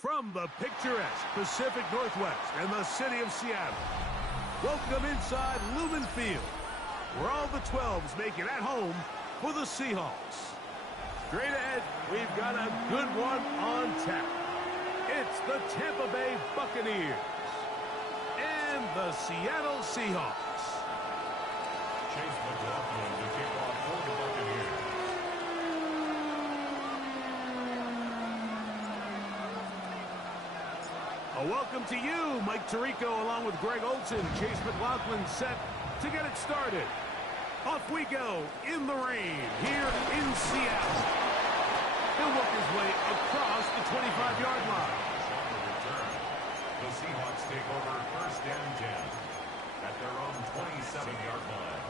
From the picturesque Pacific Northwest and the city of Seattle, welcome inside Lumen Field, where all the 12s make it at home for the Seahawks. Straight ahead, we've got a good one on tap. It's the Tampa Bay Buccaneers and the Seattle Seahawks. Chase McLaughlin to kick off for the Buccaneers. A welcome to you, Mike Tirico, along with Greg Olson. Chase McLaughlin set to get it started. Off we go in the rain here in Seattle. He'll work his way across the 25-yard line. On the return, the Seahawks take over first and 10 at their own 27-yard line.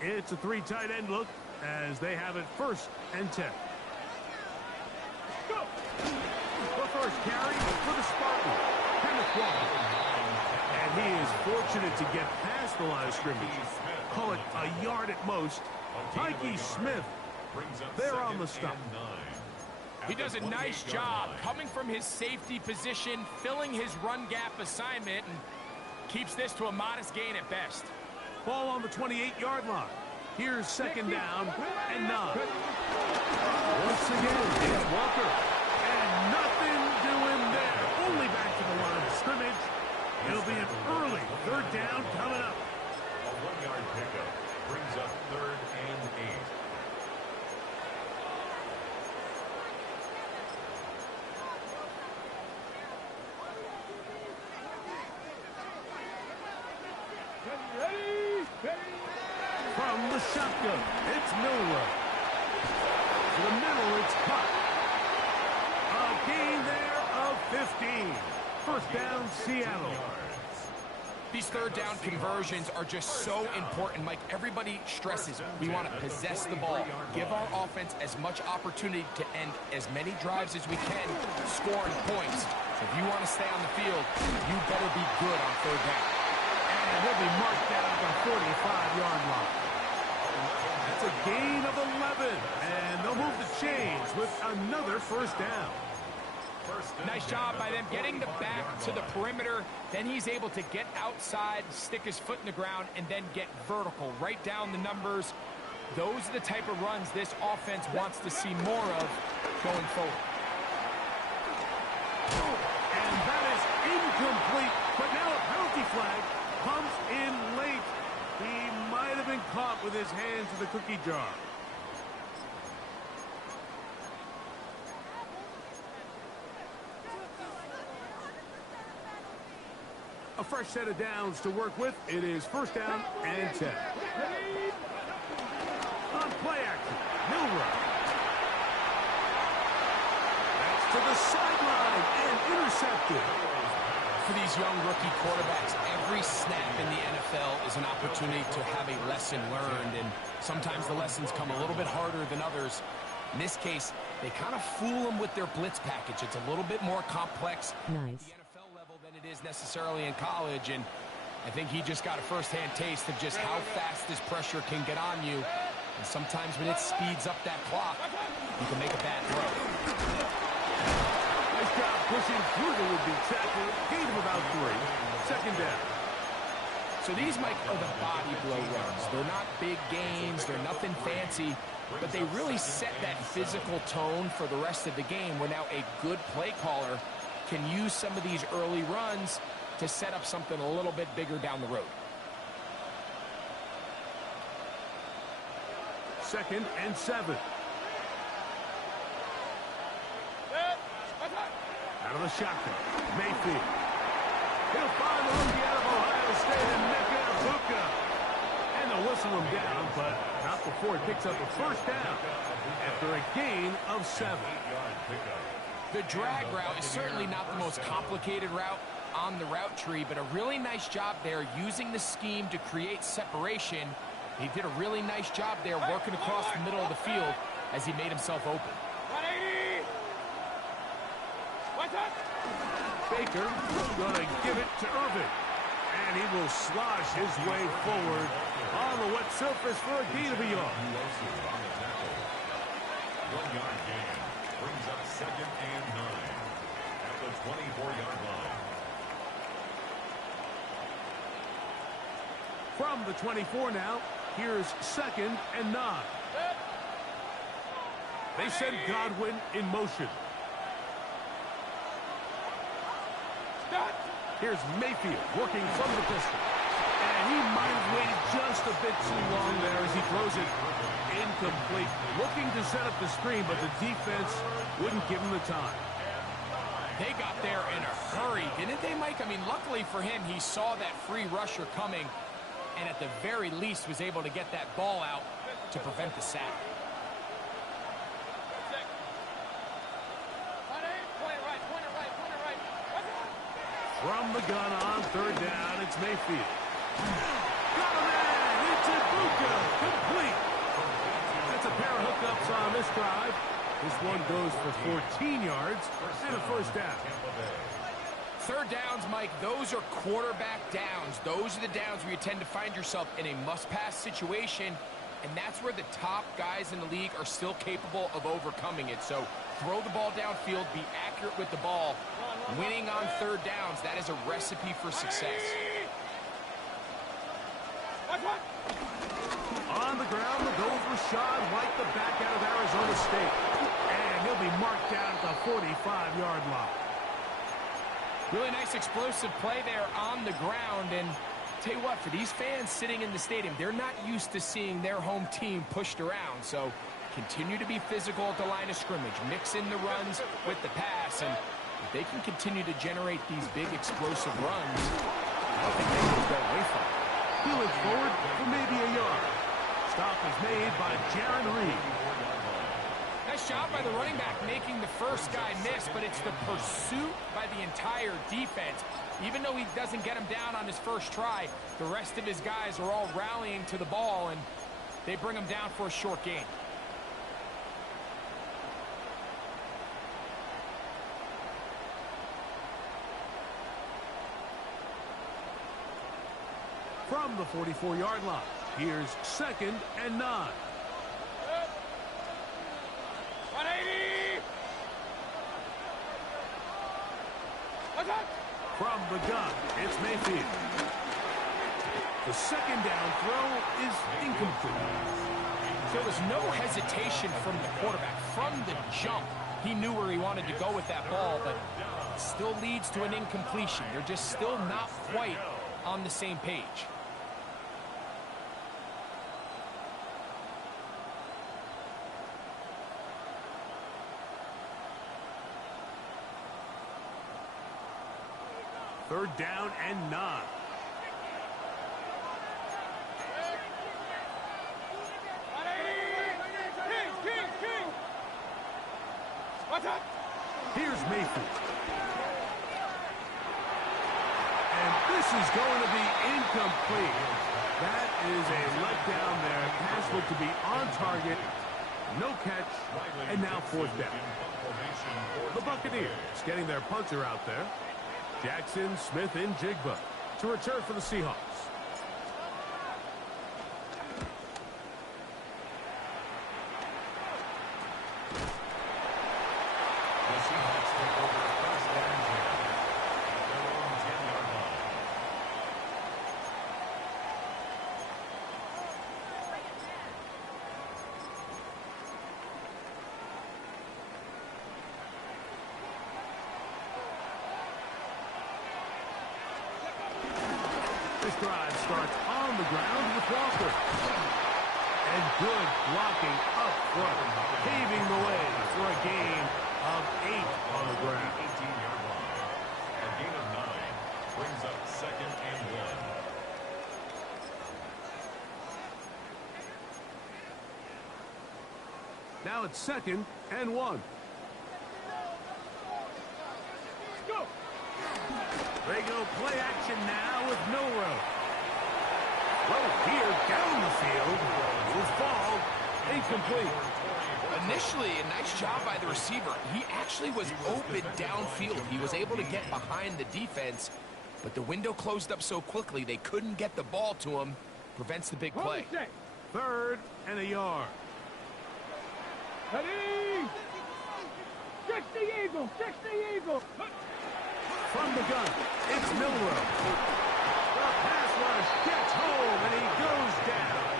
It's a three tight end look as they have it first and 10. Go! The first carry for the Spartan, Kenneth Walker. And he is fortunate to get past the line of scrimmage. Call it a yard at most. Tyke Smith, there on the stop. He does a nice job coming from his safety position, filling his run gap assignment, and keeps this to a modest gain at best. Ball on the 28-yard line. Here's second down and 9. Once again, it's Walker. And nothing doing there. Only back to the line of scrimmage. It'll be an early third down coming up. A 1-yard pickup brings up third and 8. From the shotgun, it's Milrow. To the middle, it's caught. A gain there of 15. First down, Seattle. These third down conversions are just so important. Mike, everybody stresses we want to possess the ball, give our offense as much opportunity to end as many drives as we can, scoring points. So if you want to stay on the field, you better be good on third down. And he'll be marked down at the 45-yard line. That's a gain of 11, and they'll move the chains with another first down. Nice job by them getting the back to the perimeter. Then he's able to get outside, stick his foot in the ground, and then get vertical, right down the numbers. Those are the type of runs this offense wants to see more of going forward. And that is incomplete, but now a penalty flag comes in late. He might have been caught with his hands in the cookie jar. A fresh set of downs to work with. It is first down and 10. On play action, Milrow. That's to the sideline and intercepted. For these young rookie quarterbacks, every snap in the NFL is an opportunity to have a lesson learned, and sometimes the lessons come a little bit harder than others. In this case, they kind of fool them with their blitz package. It's a little bit more complex at the NFL level than it is necessarily in college, and I think he just got a first-hand taste of just how fast this pressure can get on you. And sometimes when it speeds up that clock, you can make a bad throw. Nice job pushing through the would-be tackle. Gain of about 3. Second down. So these, Mike, are the body blow runs. They're not big gains. They're nothing fancy. But they really set that physical tone for the rest of the game where now a good play caller can use some of these early runs to set up something a little bit bigger down the road. Second and 7. Out of the shotgun, Mayfield. He'll find the rookie out of Ohio State and Bucs. And they'll whistle him down, but not before he picks up a first down after a gain of 7. The drag route is certainly not the most complicated route on the route tree, but a really nice job there using the scheme to create separation. He did a really nice job there working across the middle of the field as he made himself open. 180. Baker going to give it to Irvin. And he will slosh his way forward on the wet surface for a gain of a yard. 1 yard gain brings up 2nd and 9 at the 24-yard line. From the 24 now, here's 2nd and 9. They send Godwin in motion. Here's Mayfield working from the pistol. And he might have waited just a bit too long there as he throws it incomplete. Looking to set up the screen, but the defense wouldn't give him the time. They got there in a hurry, didn't they, Mike? I mean, luckily for him, he saw that free rusher coming and at the very least was able to get that ball out to prevent the sack. From the gun on 3rd down, it's Mayfield. Got a man! It's Bucs, complete. That's a pair of hookups on this drive. This one goes for 14 yards and a first down. 3rd downs, Mike, those are quarterback downs. Those are the downs where you tend to find yourself in a must-pass situation, and that's where the top guys in the league are still capable of overcoming it. So throw the ball downfield, be accurate with the ball. Winning on 3rd downs, that is a recipe for success. On the ground, the goes Rashad White, the back out of Arizona State. And he'll be marked down at the 45-yard line. Really nice explosive play there on the ground. And tell you what, for these fans sitting in the stadium, they're not used to seeing their home team pushed around. So continue to be physical at the line of scrimmage. Mix in the runs with the pass. And if they can continue to generate these big explosive runs, I don't think they can go away from it. He looks forward for maybe a yard. Stop is made by Jaron Reed. Nice job by the running back making the first guy miss, but it's the pursuit by the entire defense. Even though he doesn't get him down on his first try, the rest of his guys are all rallying to the ball, and they bring him down for a short gain. From the 44-yard line, here's 2nd and 9. 180! From the gun, it's Mayfield. The 2nd down throw is incomplete. There was no hesitation from the quarterback. From the jump, he knew where he wanted to go with that ball, but it still leads to an incompletion. They're just still not quite on the same page. Third down and 9. Here's Mayfield. And this is going to be incomplete. That is a letdown there. Pass looked to be on target. No catch. And now 4th down. The Buccaneers getting their punter out there. Jackson, Smith, and Jigba. to return for the Seahawks. The Seahawks take over first down 10 at their own 10-yard line. This drive starts on the ground with Walker. And good blocking up front, paving the way for a gain of 8 on the ground. 18-yard line. A gain of 9 brings up second and 1. Now it's second and 1. They go play action now with Milrow. Throw here down the field. Will fall incomplete. Initially, a nice job by the receiver. He actually was open downfield. He was able to get behind the defense, but the window closed up so quickly they couldn't get the ball to him. Prevents the big play. Third and a yard. Ready! 60 Eagle! 60 Eagle! From the gun, it's Milrow. The pass rush gets home, and he goes down.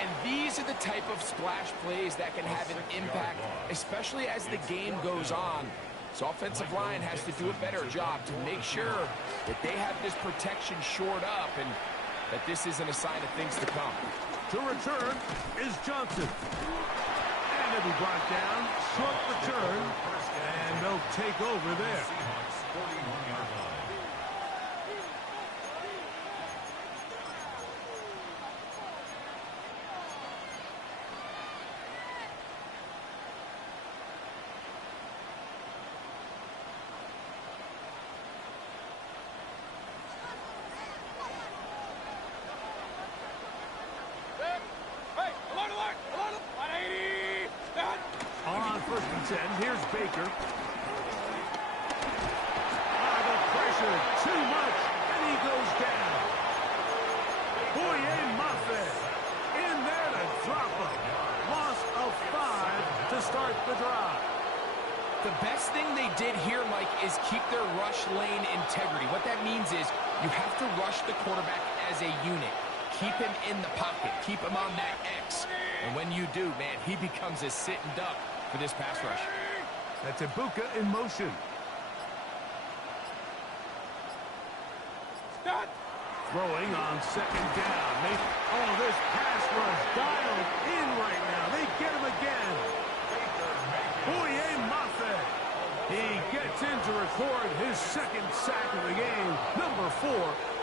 And these are the type of splash plays that can have an impact, especially as the game goes on. So offensive line has to do a better job to make sure that they have this protection shored up and that this isn't a sign of things to come. To return is Johnson. And he'll be brought down. Short return. And they'll take over there. Seahawks 41-yard line. On first and 10, here's Baker. The pressure, too much, and he goes down. Muffet in there to drop him. Loss of 5 to start the drive. The best thing they did here, Mike, is keep their rush lane integrity. What that means is you have to rush the quarterback as a unit. Keep him in the pocket. Keep him on that X. And when you do, man, he becomes a sitting duck for this pass rush. That's Ibuka in motion. Stop! Throwing on second down. This pass rush dialed in right now. They get him again. Muffet. He gets in to record his second sack of the game. Number 4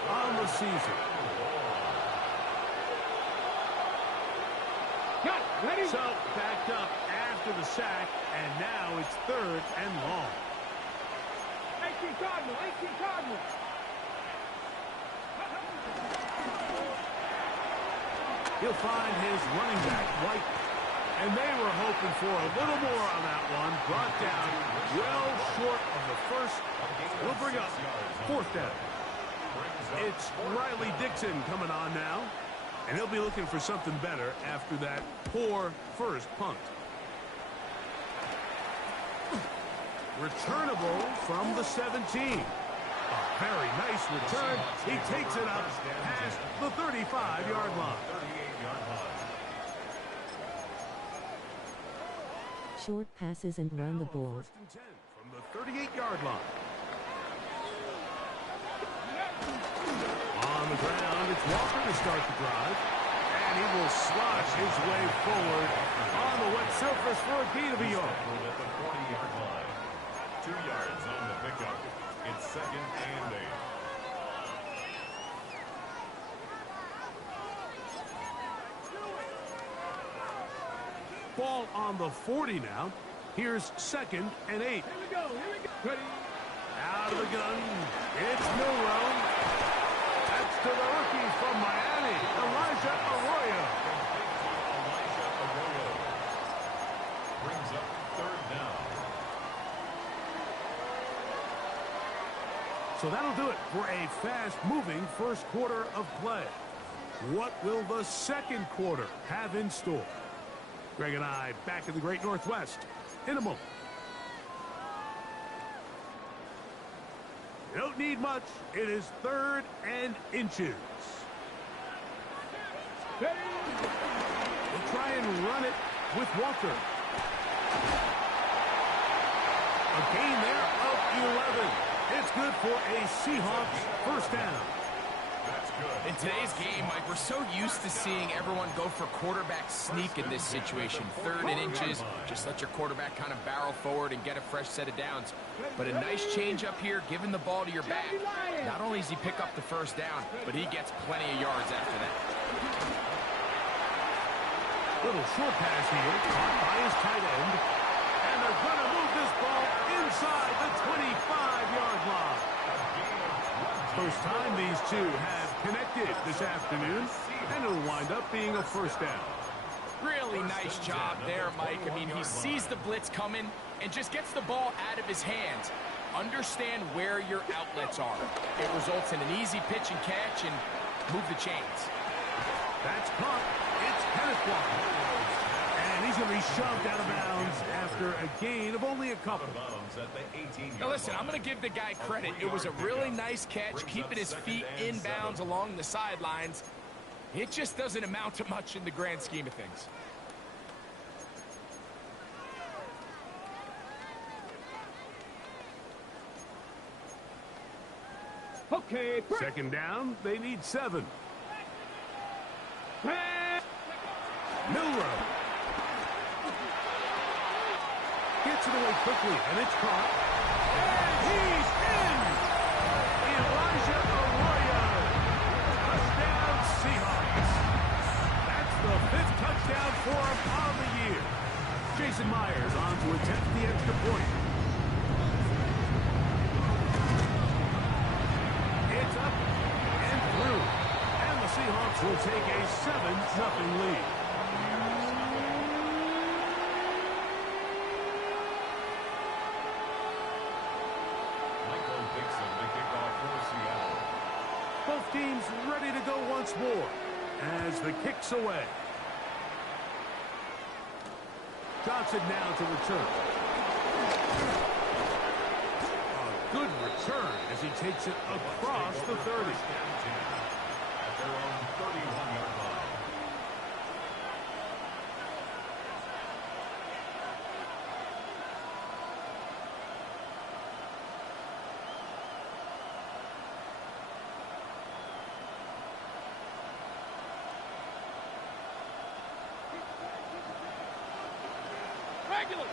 on the season. Cut! Ready? So, backed up after the sack, and now it's third and long. 18 Cardinal! 18 Cardinal! He'll find his running back, White. And they were hoping for a little more on that one. Brought down well short of the first. We'll bring up fourth down. It's Riley Dixon coming on now. And he'll be looking for something better after that poor first punt. Returnable from the 17. A very nice return. He takes it up past the 35-yard line. 38-yard line. Short passes and run the ball. First and 10 from the 38-yard line. On the ground, it's Walker to start the drive. And he will slosh his way forward on the wet surface for a gain of a yard. At the 40-yard line. 2 yards on the pickup. It's second and 8. Ball on the 40 now. Here's second and 8. Here we go! Here we go! Ready? Out of the gun, it's Milrow. That's to the rookie from Miami, Elijah Arroyo. Brings up third down. So that'll do it for a fast-moving first quarter of play. What will the second quarter have in store? Greg and I back in the Great Northwest in a moment. You don't need much. It is 3rd and inches. We'll try and run it with Walker. A gain there of 11. It's good for a Seahawks first down. That's good. In today's game, Mike, we're so used to seeing everyone go for quarterback sneak in this situation. 3rd and inches, just let your quarterback kind of barrel forward and get a fresh set of downs. But a nice change up here, giving the ball to your back. Not only does he pick up the first down, but he gets plenty of yards after that. Little short pass here, caught by his tight end. And they're going to move this ball inside the 25-yard line. First time these two have connected this afternoon, and it'll wind up being a first down. Really nice job there, Mike. I mean, he sees the blitz coming and just gets the ball out of his hands. Understand where your outlets are. It results in an easy pitch and catch and move the chains. That's caught. It's Kenneth Walker. And he's going to be shoved out of bounds after a gain of only a couple. Now listen, I'm going to give the guy credit. It was a really nice catch, keeping his feet in bounds along the sidelines. It just doesn't amount to much in the grand scheme of things. Okay. Second down, they need 7. Milrow gets it away quickly, and it's caught. And he's in! Elijah Arroyo. Touchdown, Seahawks. That's the 5th touchdown for him on the year. Jason Myers on to attempt the extra point. It's up and through. And the Seahawks will take a 7-0 lead. Both teams ready to go once more as the kick's away. Johnson now to return. A good return as he takes it across the 30. At their own 31-yard line. Regular.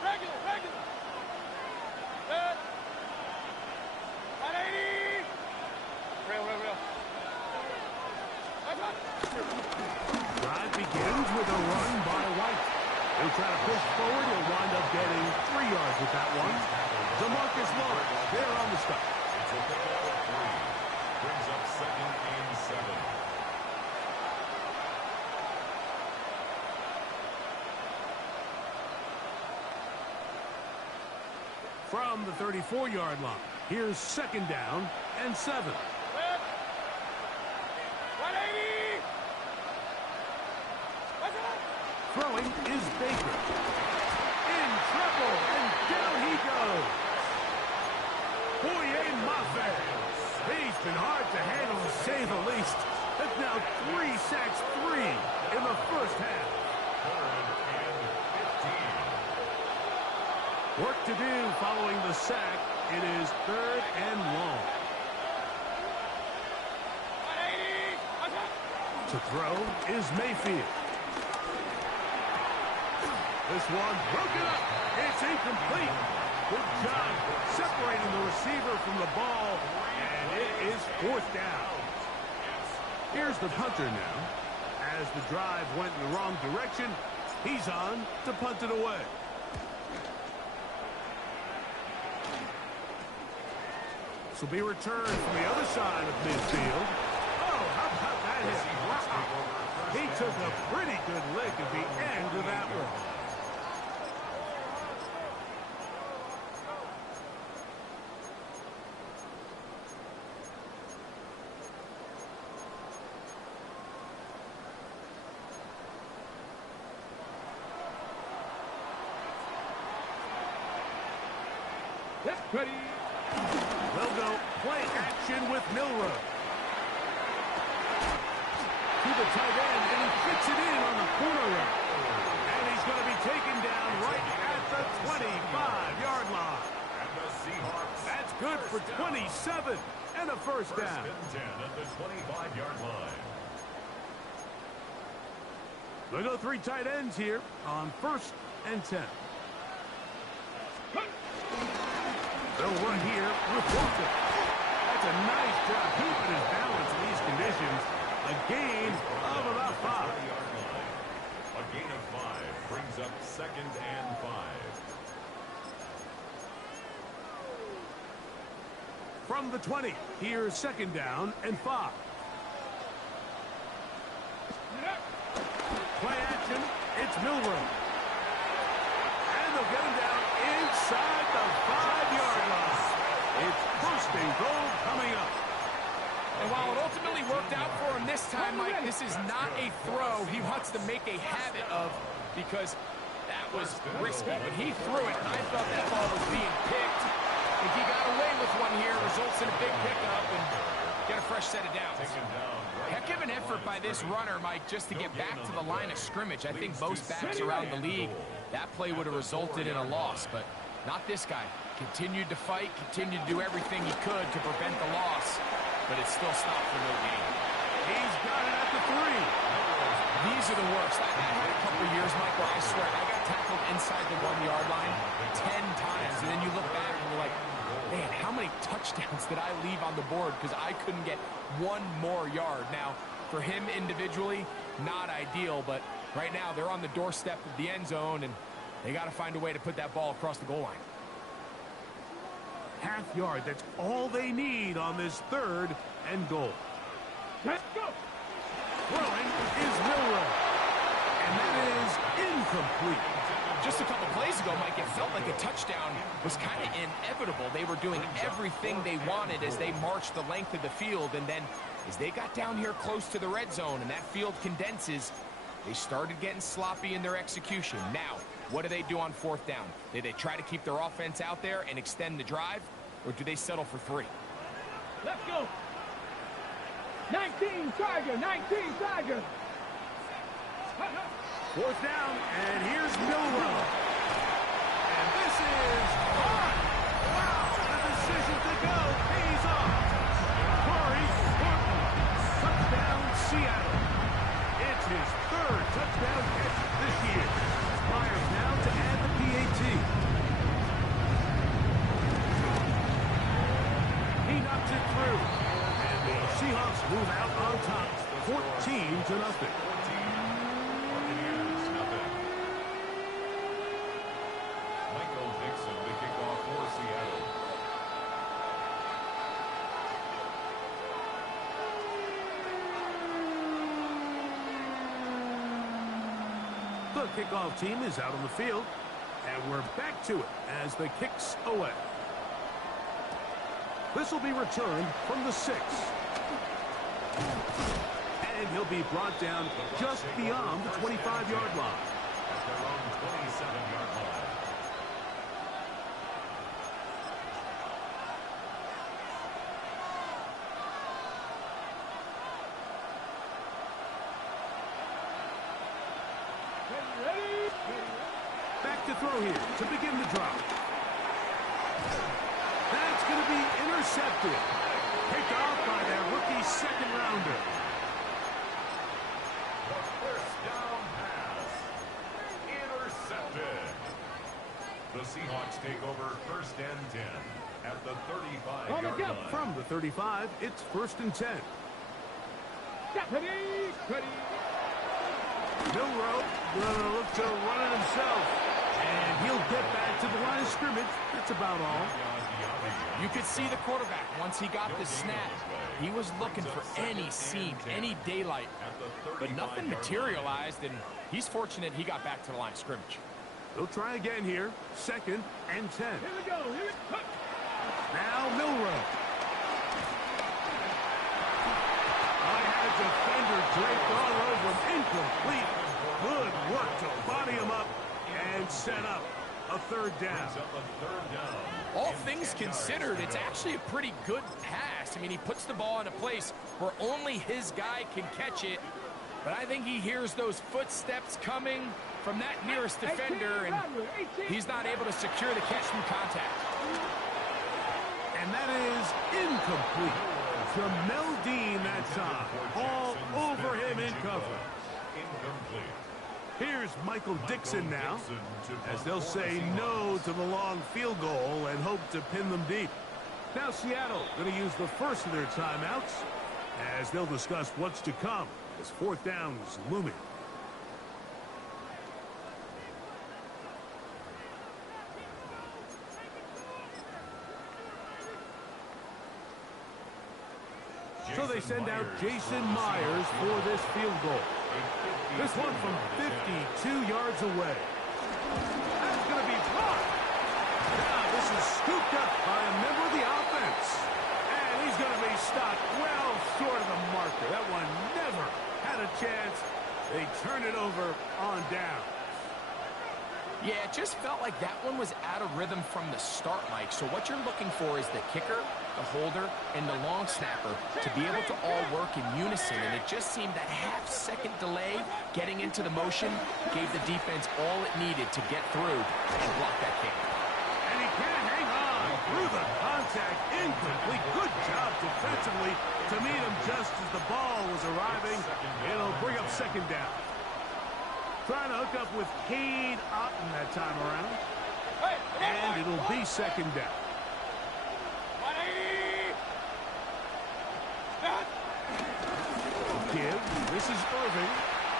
Good. 180. Real. Drive begins with a run by White. He'll try to push forward. He'll wind up getting 3 yards with that one. DeMarcus Lawrence there on the stop. It's a pickup of 3. Brings up 2nd and 7. From the 34-yard line, here's 2nd down and 7. 180. Throwing is Baker. In trouble, and down he goes. Boye Mafe. He's been hard to handle, to say the least. That's now 3 sacks, 3 in the first half. 3rd and 15. Work to do following the sack. It is 3rd and long. 180. To throw is Mayfield. This one broken up. It's incomplete. Good job separating the receiver from the ball, and it is 4th down. Here's the punter now. As the drive went in the wrong direction, he's on to punt it away. This will be returned from the other side of midfield. Oh, how about that hit? Wow. He took a pretty good lick at the end of that one. Yep, ready. They'll go play action with Milrow. To the tight end, and he fits it in on the corner route. And he's going to be taken down right at the 25-yard line. And the Seahawks. That's good for 27 and a first down. First and 10 at the 25-yard line. They'll go three tight ends here on first and 10. They'll run here with Walker. That's a nice job keeping his balance in these conditions. A gain of about 5. A gain of 5 brings up second and 5. From the 20, here's second down and 5. Play action, it's Milrow. And they'll get him down inside the 5-yard line. It's first and goal coming up. And while it ultimately worked out for him this time, Mike, this is not a throw he wants to make a habit of because that was risky. When he threw it, I thought that ball was being picked. I think he got away with one here, results in a big pickup and get a fresh set of downs. Heck of an effort by this runner, Mike, just to get back to the line of scrimmage. I think most backs around the league, that play would have resulted in a loss, but not this guy. Continued to fight, continued to do everything he could to prevent the loss, but it still stopped for no gain. He's got it at the 3. These are the worst. I had a couple of years, Mike, where I swear I got tackled inside the 1-yard line 10 times, and then you look back and you're like, man, how many touchdowns did I leave on the board because I couldn't get one more yard? Now, for him individually, not ideal, but right now they're on the doorstep of the end zone, and they got to find a way to put that ball across the goal line. Half yard, that's all they need on this third and goal. Let's go. Throwing is Milrow. And that is incomplete. Just a couple plays ago, Mike, it felt like a touchdown was kind of inevitable. They were doing everything they wanted as they marched the length of the field, and then as they got down here close to the red zone and that field condenses, they started getting sloppy in their execution. Now, what do they do on fourth down? Do they try to keep their offense out there and extend the drive, or do they settle for 3? Let's go. 19 Tiger, 19 Tiger. Fourth down, and here's Milrow. And this is fun. Wow, the decision to go pays off. Corey Horton, touchdown Seattle. It's his 3rd touchdown catch this year. Myers now to add the PAT. He knocks it through. And the Seahawks move out on top, 14-0. The kickoff team is out on the field, and we're back to it as the kick's away. This will be returned from the 6. And he'll be brought down just beyond the 25-yard line. At their own 27-yard line. Back to throw here to begin the drive. That's going to be intercepted. Picked off by their rookie second-rounder. The first down pass. Intercepted. The Seahawks take over first and 10 at the 35-yard line. From the 35, it's first and 10. Ready, ready. Milrow gonna look to run it himself. And he'll get back to the line of scrimmage. That's about all. You could see the quarterback, once he got the snap, he was looking for any seam, any daylight. But nothing materialized, and he's fortunate he got back to the line of scrimmage. They'll try again here. Second and 10. Here we go. Here we go. Now Milrow. I had a defender draped all over him. Incomplete. Good work to body him up and set up a a third down. All things considered, it's actually a pretty good pass. I mean, he puts the ball in a place where only his guy can catch it. But I think he hears those footsteps coming from that nearest defender, and he's not able to secure the catch through contact. And that is incomplete. Jamel Dean that time. All over him in cover. Here's Michael Dixon now, as they'll say no to the long field goal and hope to pin them deep. Now Seattle going to use the first of their timeouts, as they'll discuss what's to come as fourth down is looming. So they send out Jason Myers for this field goal. This one from 52 yards away. That's going to be blocked. Now this is scooped up by a member of the offense. And he's going to be stopped well short of the marker. That one never had a chance. They turn it over on down. Yeah, it just felt like that one was out of rhythm from the start, Mike. So what you're looking for is the kicker, the holder, and the long snapper to be able to all work in unison. And it just seemed that half-second delay getting into the motion gave the defense all it needed to get through and block that kick. And he can't hang on through the contact. Incomplete. Good job defensively to meet him just as the ball was arriving. It'll bring up second down. Trying to hook up with Cade Otton that time around. And it'll be second down. Give. This is Irving.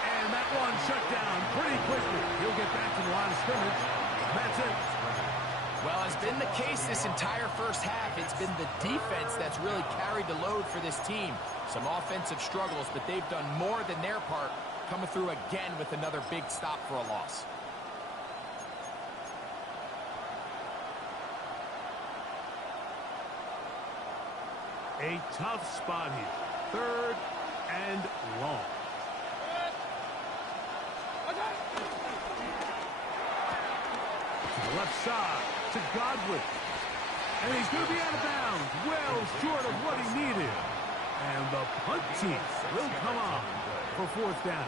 And that one shut down pretty quickly. He'll get back to the line of scrimmage. That's it. Well, has been the case this entire first half. It's been the defense that's really carried the load for this team. Some offensive struggles, but they've done more than their part, coming through again with another big stop for a loss. A tough spot here. Third and long. To the left side to Godwin. And he's going to be out of bounds. Well short of what he needed. And the punt team will come on for fourth down.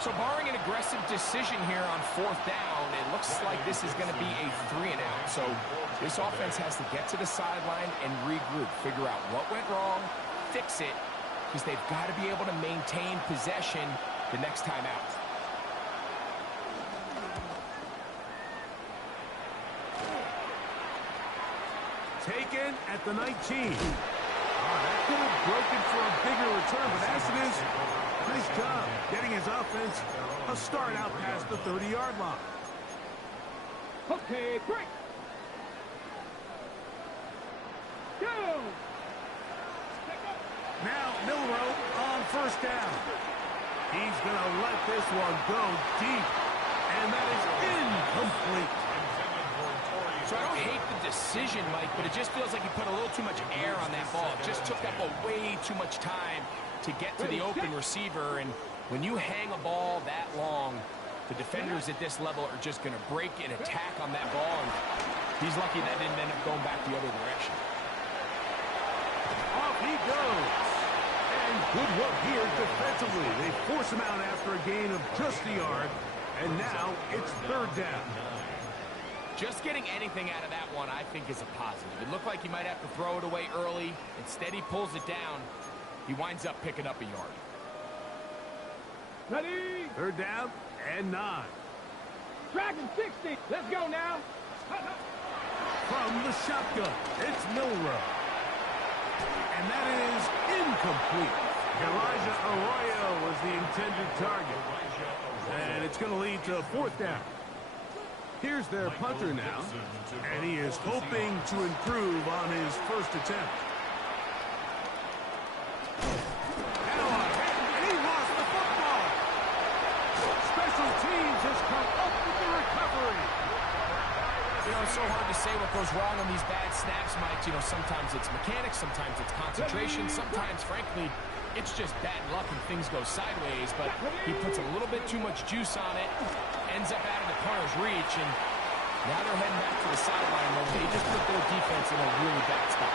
So barring an aggressive decision here on fourth down, it looks like this is going to be a 3-and-out. So this offense has to get to the sideline and regroup, figure out what went wrong, fix it, because they've got to be able to maintain possession the next time out. Taken at the 19. That could have broken for a bigger return, but as it is, nice job getting his offense a start out past the 30-yard line. Okay, break. Go. Now Milrow on first down. He's going to let this one go deep, and that is incomplete. So I don't hate the decision, Mike, but it just feels like he put a little too much air on that ball. It just took up way too much time to get to the open receiver. And when you hang a ball that long, the defenders at this level are just going to break and attack on that ball. And he's lucky that didn't end up going back the other direction. Off he goes. And good work here defensively. They force him out after a gain of just a yard. And now it's third down. Just getting anything out of that one, I think, is a positive. It looked like he might have to throw it away early. Instead, he pulls it down. He winds up picking up a yard. Ready. Third down and 9. Dragon 60. Let's go now. From the shotgun, it's Milrow. And that is incomplete. Elijah Arroyo was the intended target. And it's going to lead to fourth down. Here's their punter now, and he is hoping to improve on his first attempt. Now a hit, and he lost the football. Special teams has come up with the recovery. You know, it's so hard to say what goes wrong on these bad snaps, Mike. You know, sometimes it's mechanics, sometimes it's concentration, sometimes, frankly, it's just bad luck and things go sideways, but he puts a little bit too much juice on it, ends up out of the punter's reach, and Now they're heading back to the sideline where they just put their defense in a really bad spot.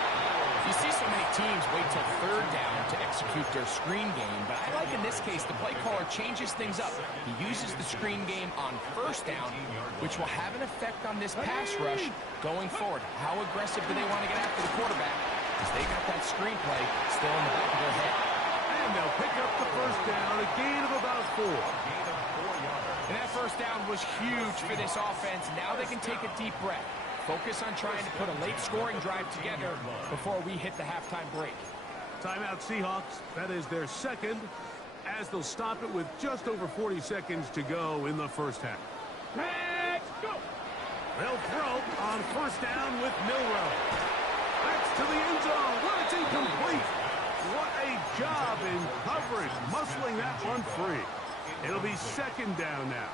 You see so many teams wait till third down to execute their screen game, but I like in this case the play caller changes things up. He uses the screen game on first down, which will have an effect on this pass rush going forward. How aggressive do they want to get after the quarterback? Because they got that screen play still in the back of their head. And they'll pick up the first down, a gain of about 4. And that first down was huge for this offense. Now they can take a deep breath. Focus on trying to put a late scoring drive together before we hit the halftime break. Timeout Seahawks. That is their second, as they'll stop it with just over 40 seconds to go in the first half. Let's go. They'll throw on first down with Milrow. That's to the end zone. Well, it's incomplete. What a job in coverage, muscling that one free. It'll be second down now.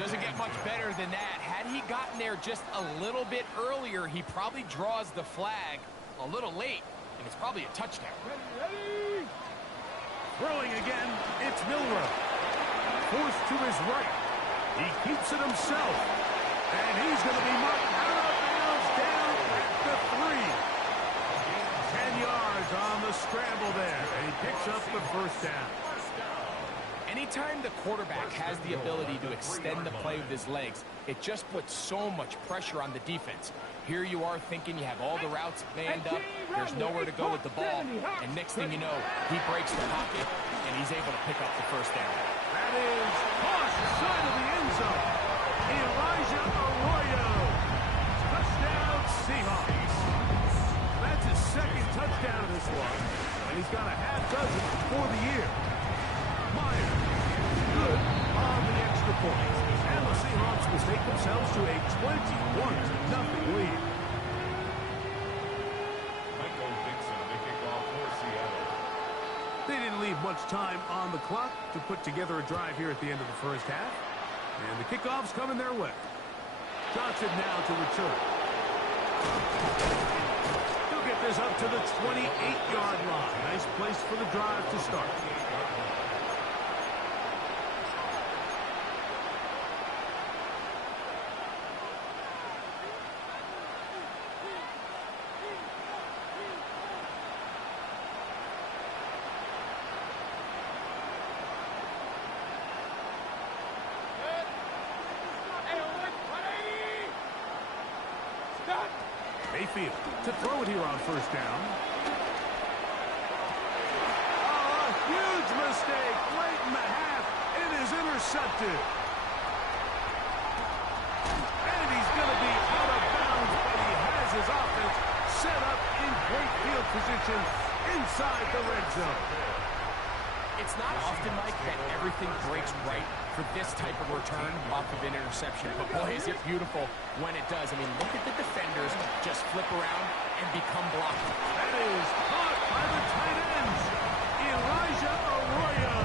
Doesn't get much better than that. Had he gotten there just a little bit earlier, he probably draws the flag a little late, and it's probably a touchdown. Ready. Throwing again, it's Milrow. Forced to his right. He keeps it himself. And he's going to be marked out of bounds down at the 3. 10 yards on the scramble there. And he picks up the first down. Anytime the quarterback has the ability to extend the play with his legs, it just puts so much pressure on the defense. Here you are thinking you have all the routes manned up, there's nowhere to go with the ball, and next thing you know, he breaks the pocket, and he's able to pick up the first down. That is tossed side of the end zone. Elijah Arroyo. Touchdown, Seahawks. That's his second touchdown of this one, and he's got a half dozen for the year. Myers good on the extra point. And the Seahawks will take themselves to a 21-0 lead. They didn't leave much time on the clock to put together a drive here at the end of the first half. And the kickoff's coming their way. Johnson now to return. He'll get this up to the 28-yard line. Nice place for the drive to start. Mayfield to throw it here on first down. Oh, a huge mistake late in the half. It is intercepted. And he's going to be out of bounds, but he has his offense set up in great field position inside the red zone. It's not often, Mike, that everything breaks right for this type of return off of an interception. But boy, is it beautiful when it does. I mean, look at the defenders just flip around and become blocked. That is caught by the tight ends. Elijah Arroyo.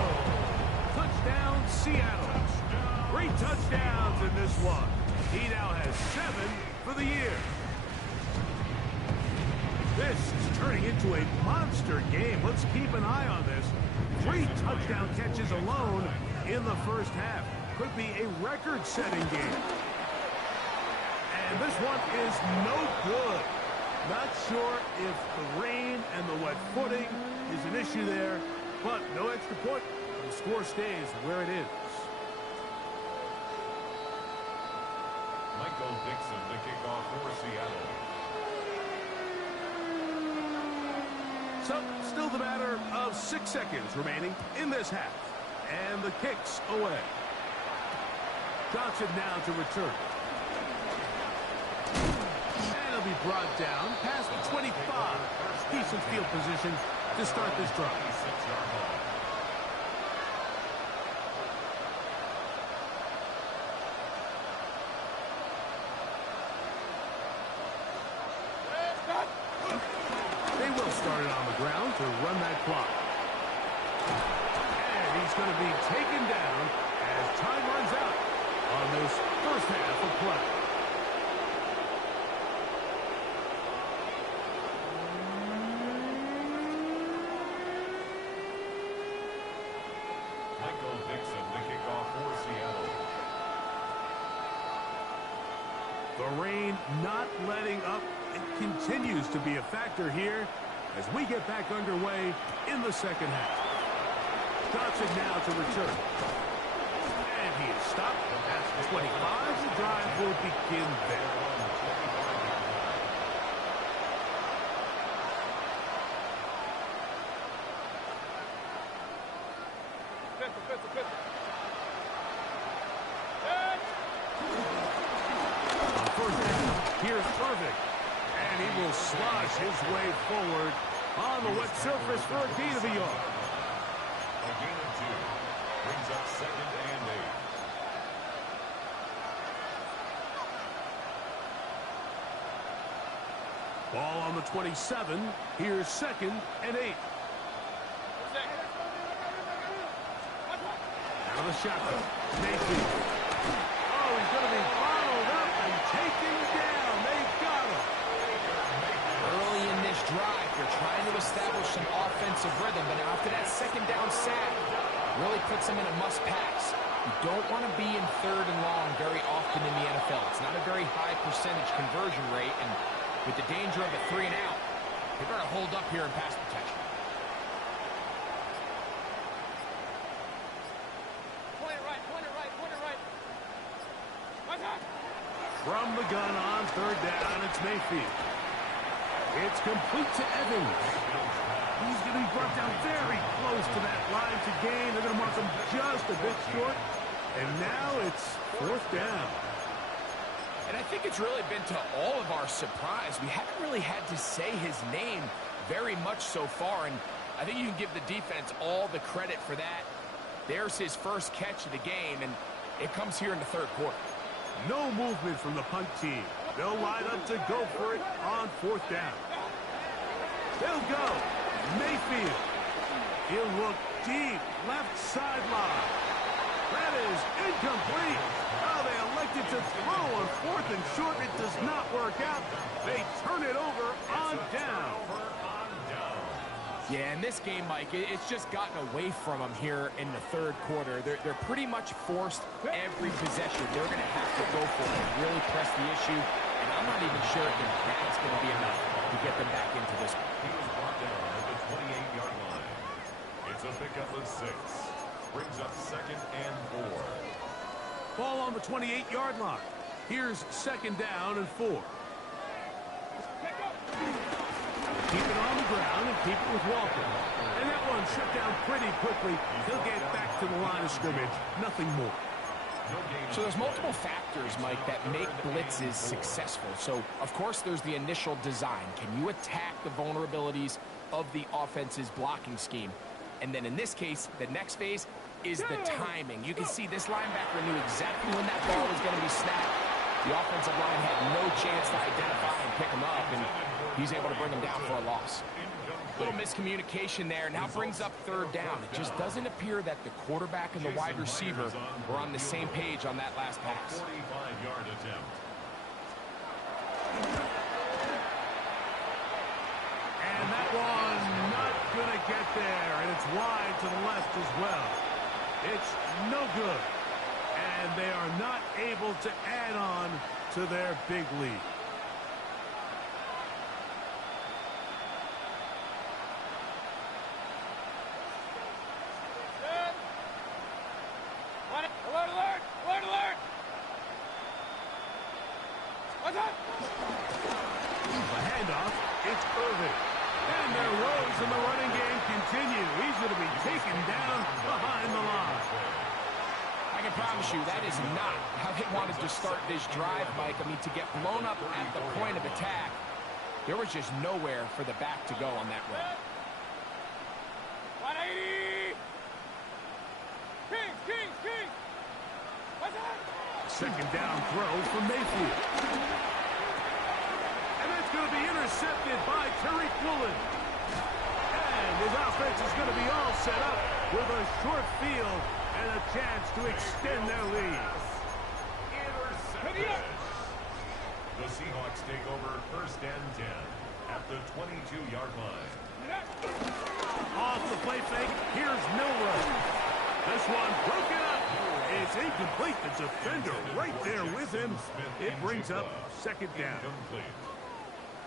Touchdown, Seattle. 3 touchdowns in this one. He now has 7 for the year. This is turning into a monster game. Let's keep an eye on this. 3 touchdown catches alone in the first half. Could be a record-setting game. And this one is no good. Not sure if the rain and the wet footing is an issue there, but no extra point. The score stays where it is. Michael Dixon, the kickoff for Seattle. So, still the matter of 6 seconds remaining in this half. And the kick's away. Johnson now to return. And he'll be brought down past the 25. Decent field position to start this drive. They will start it on the ground to run that clock. And he's going to be taken down as time runs out on this first half of play. Michael Dixon, the kickoff for Seattle. The rain not letting up. It continues to be a factor here as we get back underway in the second half. Johnson now to return. And he is stopped at 25. The drive will begin there. On first down, here's Irving. And he will slosh his way forward on the wet surface for a gain of a yard. A gain of 2. Brings up 2nd and 8. Ball on the 27. Here's 2nd and 8. Out of the shotgun. Mayfield. Oh, he's going to be followed up and taken down. They got him. Early in this drive, you're trying to establish some offensive rhythm, but after that second down sack, really puts them in a must-pass. You don't want to be in 3rd and long very often in the NFL. It's not a very high percentage conversion rate, and with the danger of a 3 and out, they better hold up here in pass protection. From the gun on 3rd down, it's Mayfield. It's complete to Evans. He's going to be brought down very close to that line to gain. They're going to mark him just a bit short. And now it's 4th down. And I think it's really been to all of our surprise. We haven't really had to say his name very much so far, and I think you can give the defense all the credit for that. There's his first catch of the game, and it comes here in the 3rd quarter. No movement from the punt team. They'll line up to go for it on 4th down. They'll go. Mayfield. He'll look deep. Left sideline. That is incomplete. Oh, they elected to throw on 4th and short. It does not work out. They turn it over on down. Yeah, in this game, Mike, it's just gotten away from them here in the 3rd quarter. They're pretty much forced every possession. They're going to have to go for it and really press the issue. And I'm not even sure if that's going to be enough to get them back into this one. He was brought down at the 28-yard line. It's a pickup of 6. Brings up 2nd and 4. Ball on the 28-yard line. Here's 2nd down and 4. Keep it on the ground and keep it with Walker. And that one shut down pretty quickly. He'll get back to the line of scrimmage. Nothing more. So there's multiple factors, Mike, that make blitzes successful. So, of course, there's the initial design. Can you attack the vulnerabilities of the offense's blocking scheme? And then in this case, the next phase is the timing. You can see this linebacker knew exactly when that ball was going to be snapped. The offensive line had no chance to identify and pick him up, and he's able to bring him down for a loss. Little miscommunication there. Now brings up 3rd down. It just doesn't appear that the quarterback and the wide receiver were on the same page on that last pass. 45-yard attempt. And that one not going to get there. And it's wide to the left as well. It's no good. And they are not able to add on to their big lead. The handoff, it's Irving. And their woes in the running game continue. He's going to be taken down behind the line. I can promise you that is not how they wanted to start this drive, Mike. I mean, to get blown up at the point of attack, there was just nowhere for the back to go on that run. 180! Kings! What's that? 2nd down throw from Mayfield. And that's going to be intercepted by Tariq Woolen. And his offense is going to be all set up with a short field and a chance to extend their lead. Intercepted. The Seahawks take over 1st and 10 at the 22-yard line. Off the play fake, here's Milroe. This one broken up. It's incomplete. The defender right there with him. It brings up second down.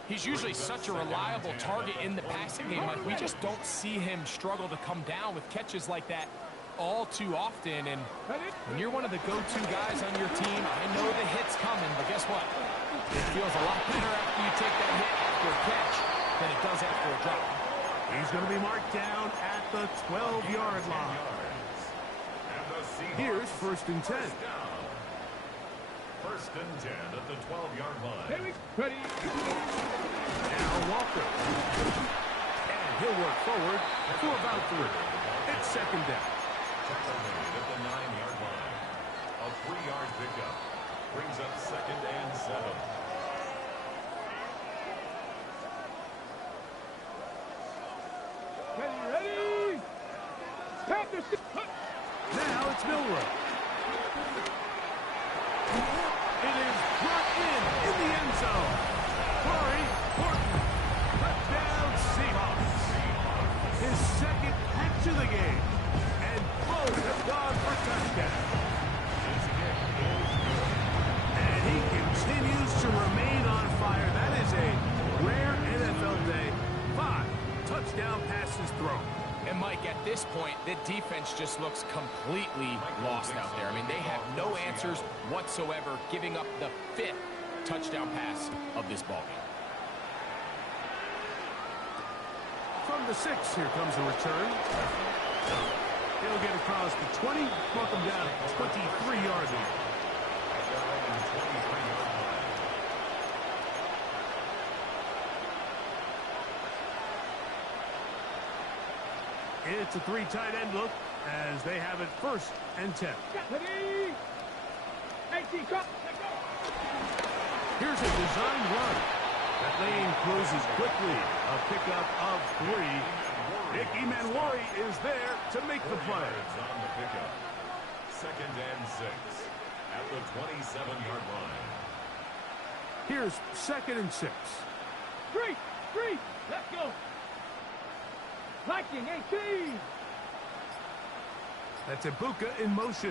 He's usually such a reliable target in the passing game. Like, we just don't see him struggle to come down with catches like that all too often. And when you're one of the go-to guys on your team, I know the hit's coming, but guess what? It feels a lot better after you take that hit after a catch than it does after a drop. He's going to be marked down at the 12-yard line. Here's 1st and 10. 1st and 10 at the 12-yard line. Ready. Now Walker. And he'll work forward for about 3. It's 2nd down. Tackle made at the 9-yard line. A 3-yard pickup brings up 2nd and 7. Ready. Tap the stick. Now it's Milrow. It is brought in the end zone. Corey Horton. Touchdown Seahawks. His 2nd catch of the game. And both have gone for touchdowns. And he continues to remain on fire. That is a rare NFL day. 5 touchdown passes thrown. And, Mike, at this point, the defense just looks completely lost out there. I mean, they have no answers whatsoever, giving up the 5th touchdown pass of this ballgame. From the 6, here comes a return. He'll get across the 20, mark him down at 23-yard line. It's a 3 tight end look as they have it 1st and 10. Ready. Here's a designed run. That lane closes quickly. A pickup of 3. Icky Manwari is there to make the play. On the pickup. 2nd and 6 at the 27-yard line. Here's 2nd and 6. 3. Let's go. Liking 18. That's Ibuka in motion.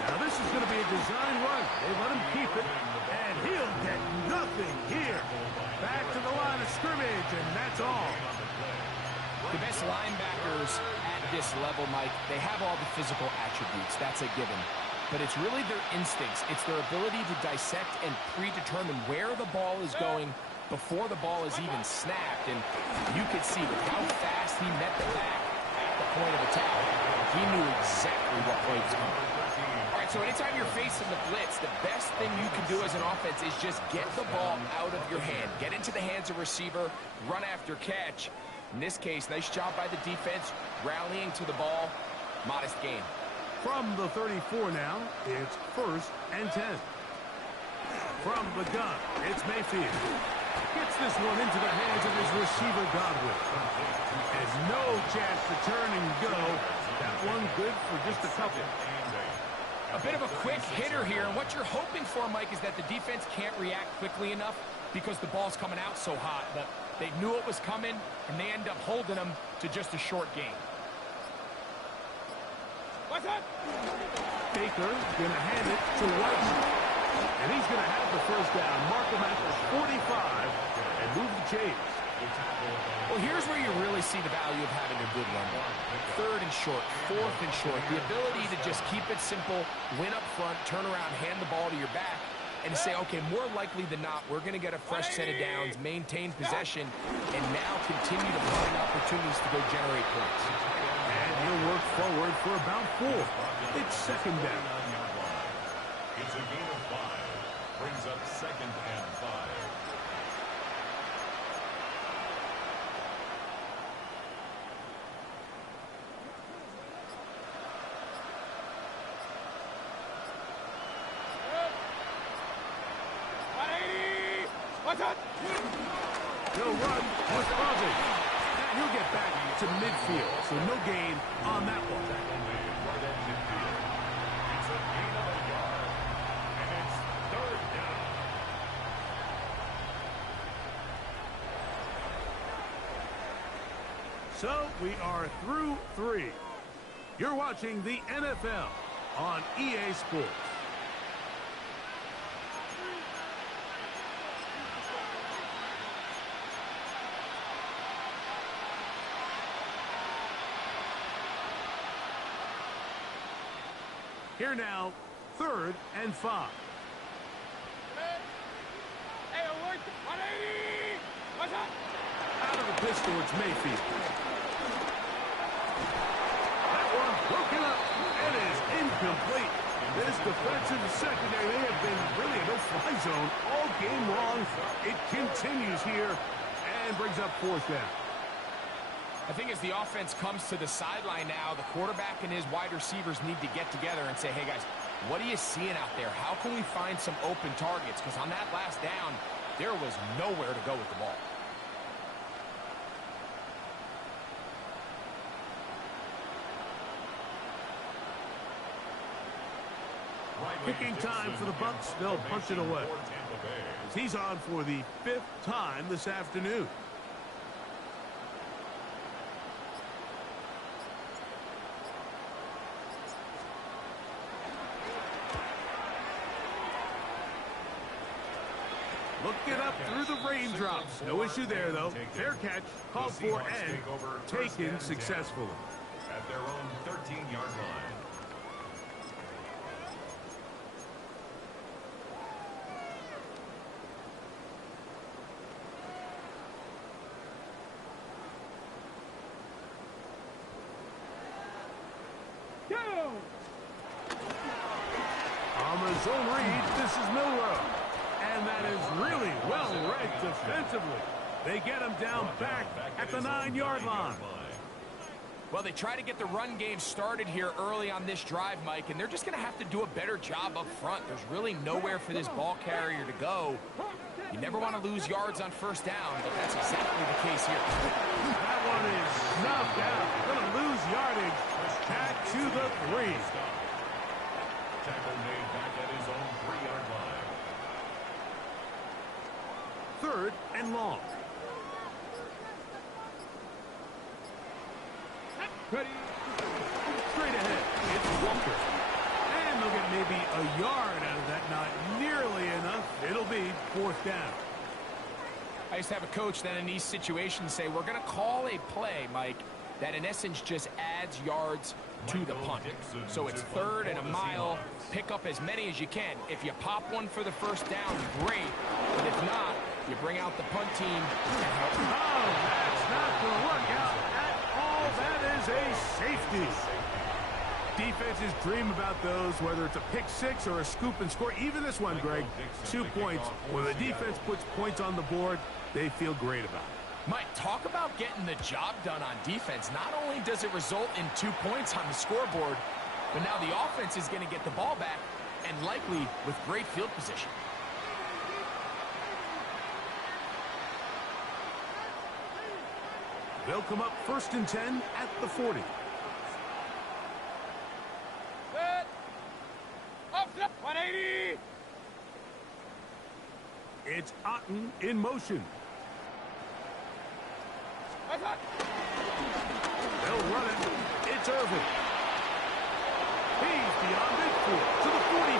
Now this is going to be a design run. They let him keep it, and he'll get nothing here. Back to the line of scrimmage, and that's all. The best linebackers at this level, Mike, they have all the physical attributes. That's a given. But it's really their instincts. It's their ability to dissect and predetermine where the ball is going before the ball is even snapped. And you could see with how fast he met the back at the point of attack, he knew exactly what play was coming. All right, so anytime you're facing the blitz, the best thing you can do as an offense is just get the ball out of your hand. Get into the hands of receiver, run after catch. In this case, nice job by the defense, rallying to the ball. Modest gain. From the 34 now, it's 1st and 10. From the gun, it's Mayfield. Gets this one into the hands of his receiver, Godwin. There's no chance to turn and go. That one good for just a couple. A bit of a quick hitter here, and what you're hoping for, Mike, is that the defense can't react quickly enough because the ball's coming out so hot. But they knew it was coming, and they end up holding them to just a short gain. What's that? Baker going to hand it to White. And he's going to have the 1st down. Mark him at the 45 and move the chains. Well, here's where you really see the value of having a good run. 3rd and short, 4th and short. The ability to just keep it simple, win up front, turn around, hand the ball to your back, and to say, okay, more likely than not, we're going to get a fresh set of downs, maintain possession, and now continue to find opportunities to go generate points. And he'll work forward for about 4. It's 2nd down. It's a gain of 5. Brings up 2nd and 5. What's that? He'll run with Crosby. And he'll get back to midfield, so no gain on that one. It's a gain of a yard. And it's 3rd down. So we are through 3. You're watching the NFL on EA Sports. Here now, 3rd and 5. Hey, 180! What's up? Out of the pistol, it's Mayfield. That one broken up. It is incomplete. This defensive secondary, they have been really a no-fly zone all game long. It continues here and brings up 4th down. I think as the offense comes to the sideline now, the quarterback and his wide receivers need to get together and say, hey, guys, what are you seeing out there? How can we find some open targets? Because on that last down, there was nowhere to go with the ball. Kicking time for the Bucs. They'll punch it away. As he's on for the 5th time this afternoon. Looking up through the raindrops. No issue there, though. Fair catch, called for, and taken successfully. At their own 13-yard line. Go! On the zone read, this is Milrow. And that is really well read defensively. They get him down back at the 9-yard line. Well, they try to get the run game started here early on this drive, Mike, and they're just going to have to do a better job up front. There's really nowhere for this ball carrier to go. You never want to lose yards on 1st down, but that's exactly the case here. That one is snuffed out. Going to lose yardage. Back to the 3. Tackle made back at his own 3-yard line. 3rd and long. Ready? Straight ahead. It's Walker. And they'll get maybe a yard out of that. Not nearly enough. It'll be 4th down. I used to have a coach that in these situations say, we're going to call a play, Mike, that in essence just adds yards to the punt. So it's 3rd and a mile. Pick up as many as you can. If you pop one for the 1st down, great. But if not, you bring out the punt team and help. Oh, that's not going to work out at all. That is a safety. Defenses dream about those, whether it's a pick 6 or a scoop and score. Even this one, Greg, 2 points. When the defense puts points on the board, they feel great about it. Mike, talk about getting the job done on defense. Not only does it result in 2 points on the scoreboard, but now the offense is going to get the ball back, and likely with great field position. They'll come up 1st and 10 at the 40. Set! Up, 180! It's Otten in motion. What's up? They'll run it. It's Irvin. He's beyond midfield to the 45.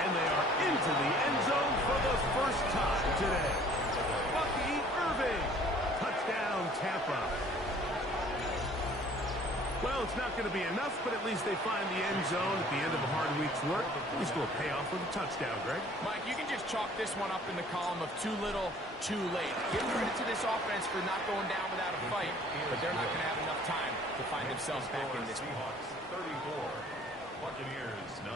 And they are into the end zone for the 1st time today. Bucky Irving. Touchdown, Tampa. Well, it's not going to be enough, but at least they find the end zone at the end of a hard week's work. He's going to pay off with a touchdown, Greg. Mike, you can just chalk this one up in the column of too little, too late. Give credit to this offense for not going down without a fight, but they're not going to have enough time to find themselves back in this one. Seahawks 34, Buccaneers 9.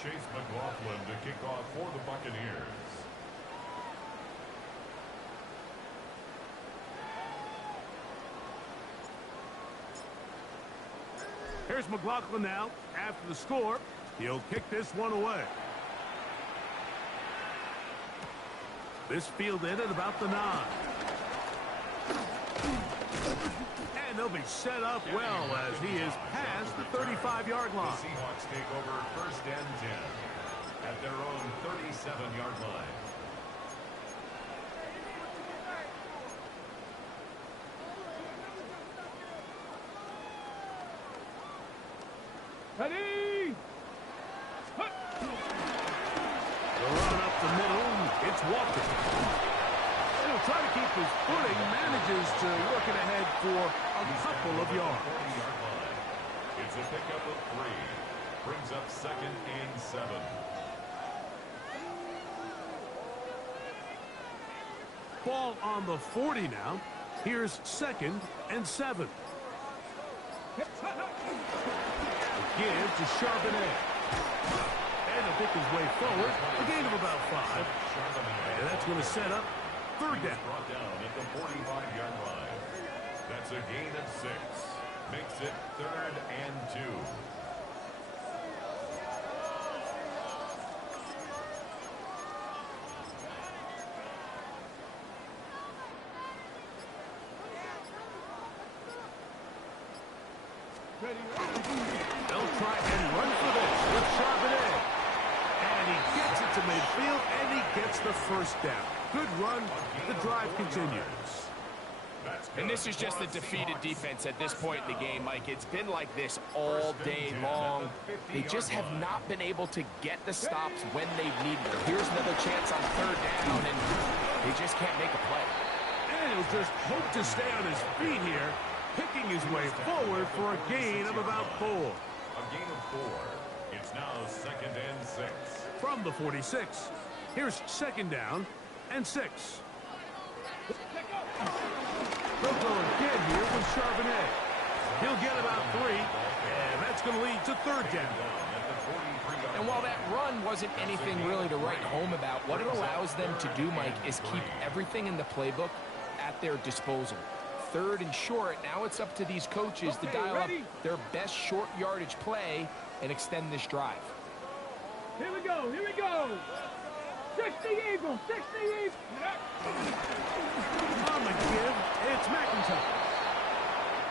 Chase McLaughlin to kick off for the Buccaneers. Here's McLaughlin now. After the score, he'll kick this one away. This fielded at about the 9. And they'll be set up well as he is past the 35-yard line. The Seahawks take over 1st and 10 at their own 37-yard line. the middle. It's Walker. And he'll try to keep his footing. Manages to work it ahead for a couple of yards. 40-yard line. It's a pickup of 3. Brings up 2nd and 7. Ball on the 40 now. Here's 2nd and 7. Give to Charbonnet. And he'll pick his way forward. A gain of about 5. And that's going to set up 3rd down. Brought down at the 45-yard line. That's a gain of 6. Makes it 3rd and 2. They'll try and run for this with Charbonnet. And he gets it to midfield, and he gets the 1st down. Good run. The drive continues. And this is just a defeated defense at this point in the game, Mike. It's been like this all day long. They just have not been able to get the stops when they've needed them. Here's another chance on 3rd down, and they just can't make a play. And he'll just hope to stay on his feet here, picking his way forward for a gain of about 4. A gain of 4. It's now 2nd and 6. From the 46, here's 2nd down and 6. They'll go again here with Charbonnet. He'll get about 3, and that's going to lead to 3rd down. And while that run wasn't anything really to write home about, what it allows them to do, Mike, is keep everything in the playbook at their disposal. 3rd and short, now it's up to these coaches to dial up their best short yardage play and extend this drive. Here we go, here we go. 60 Eagles, 60 Eagles. On the give, it's McIntosh.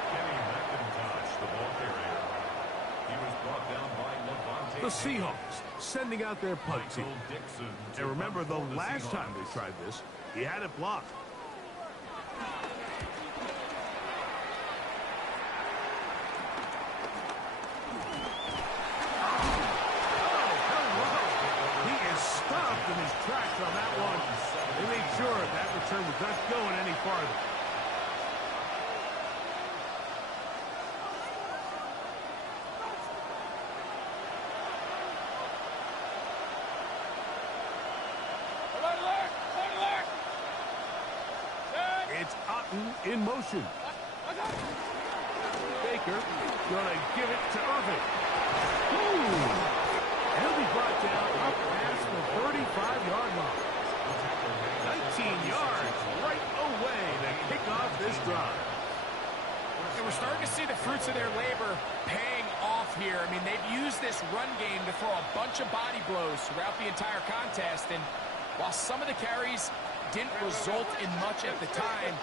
Kenny McIntosh, the ball carrier. He was brought down by Levante. The Seahawks sending out their punt team. Michael Dixon. And remember, the last time they tried this, he had it blocked. In his tracks on that one. They made sure that return was not going any farther. It's Otten in motion. Baker gonna give it to Irving. Ooh. He'll be brought down up past the 35-yard line. 19 yards right away to kick off this drive. And we're starting to see the fruits of their labor paying off here. I mean, they've used this run game to throw a bunch of body blows throughout the entire contest. And while some of the carries didn't result in much at the time,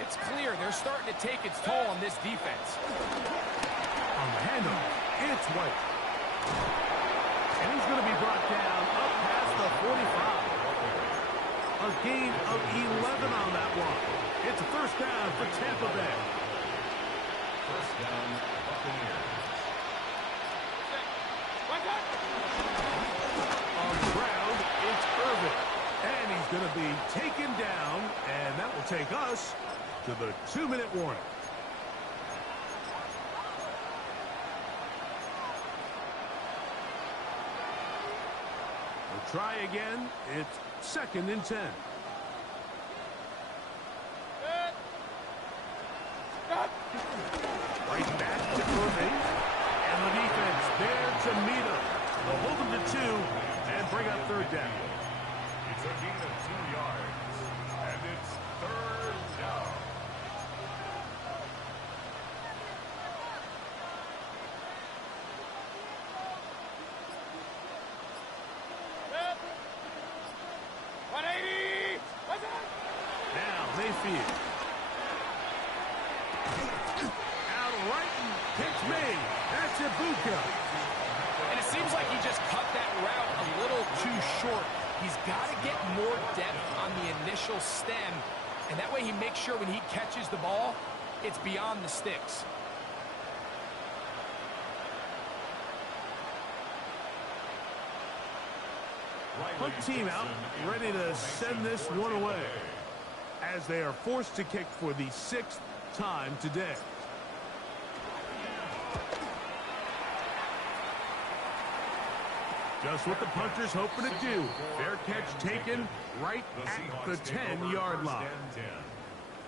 it's clear they're starting to take its toll on this defense. On the handoff, it's White. And he's going to be brought down up past the 45. A gain of 11 on that one. It's a 1st down for Tampa Bay. 1st down, Buccaneers. On the ground, it's Irving. And he's going to be taken down, and that will take us to the 2-minute warning. Try again. It's 2nd and 10. Right back to Irving. And the defense there to meet him. They'll hold him to 2 and bring up 3rd down. It's a gain of 2 yards. And it's 3rd down. Now Mayfield. Out right and pitch made. That's Ibuka. And it seems like he just cut that route a little too short. He's got to get more depth on the initial stem, and that way he makes sure when he catches the ball, it's beyond the sticks. Punt team out, ready to send this one away, as they are forced to kick for the 6th time today. Just what the punter's hoping to do. Fair catch taken right at the 10-yard line.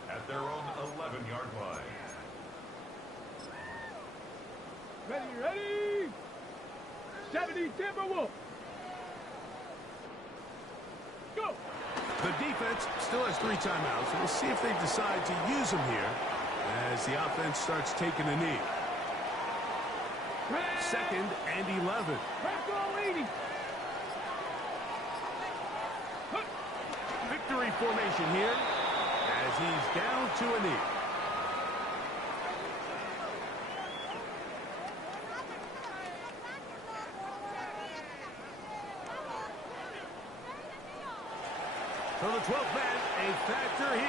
At their own 11-yard line. Ready? 70 Timberwolves. Go. The defense still has 3 timeouts. We'll see if they decide to use them here as the offense starts taking a knee. 2nd and 11. Back goal 80. Victory formation here as he's down to a knee. So the 12th man, a factor here.